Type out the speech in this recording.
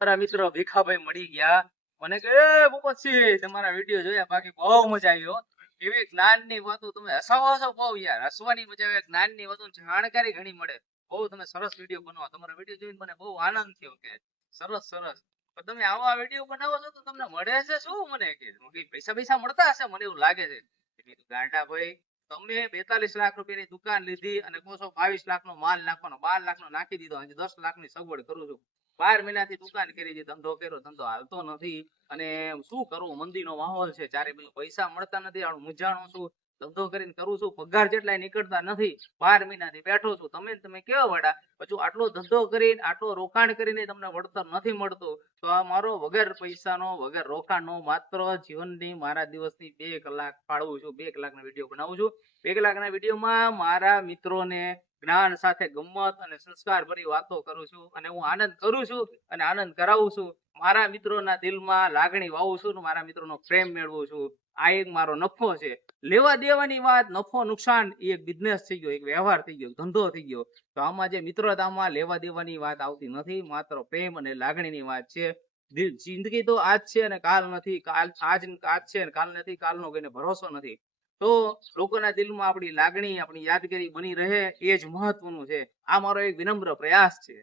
મારા મિત્રો ભીખાભાઈ મળી ગયા. મને કે એ ભૂપતસિંહ તમારા વિડીયો જોયા, બાકી બહુ મજા આવી હો. એવી જ્ઞાનની વાતો તમે હસાવો છો બહુ યાર, હસવાની મજા આવે, જ્ઞાનની વાતો જાણકારી ઘણી મળે. બહુ તમે સરસ વિડીયો બનાવો. તમારા વિડીયો જોઈને મને બહુ આનંદ થયો કે સરસ સરસ. પણ તમે આવા વિડીયો બનાવો છો તો તમને મળે છે શું? મને કે પૈસા પૈસા મળતા હશે મને એવું લાગે છે. કીધું ગાંડા ભાઈ, તમે 42 લાખ રૂપિયાની દુકાન લીધી અને કહો છો 22 લાખ નો માલ નાખવાનો, 12 લાખ નો નાખી દીધો, હજી 10 લાખની સગવડ કરું છું. 12 મહિનાથી દુકાન કરી છે, ધંધો કર્યો, ધંધો હાલતો નથી. અને શું કરું, મંદીનો માહોલ છે, ચારે બાજુ પૈસા મળતા નથી, આનું મૂંઝાણું છું. ધંધો કરીને કરું છું, પગાર જેટલાય નીકળતા નથી. 12 મહિનાથી બેઠો છું. તમે કેવા વડા, પછી આટલો ધંધો કરીને આટલો રોકાણ કરીને તમને વળતર નથી મળતું, તો આ મારો વગર પૈસાનો વગર રોકાણનો માત્ર જીવનની મારા દિવસની 2 કલાક ફાળવું છું. 2 કલાકના વિડીયો બનાવું છું. 2 કલાકના વિડીયોમાં મારા મિત્રોને જ્ઞાન સાથે ગમ્મત અને સંસ્કાર ભરી વાતો કરું છું, અને હું આનંદ કરું છું અને આનંદ કરાવું છું. મારા મિત્રોના દિલમાં લાગણી વાવું છું અને મારા મિત્રોનો પ્રેમ મેળવું છું. આ એક મારો નફો છે. લેવા દેવાની વાત, નફો નુકસાન એ એક બિઝનેસ થઈ ગયો, એક વ્યવહાર થઈ ગયો, ધંધો થઈ ગયો. તો આમાં જે મિત્રતામાં લેવા દેવાની વાત આવતી નથી, માત્ર પ્રેમ અને લાગણીની વાત છે. જિંદગી તો આજ છે અને કાલ નથી, આજ છે અને કાલ નથી, કાલનો કોઈને ભરોસો નથી. તો લોકોના દિલમાં આપણી લાગણી, આપણી યાદગીરી બની રહે, એ જ મહત્વનું છે. આ મારો એક વિનમ્ર પ્રયાસ છે.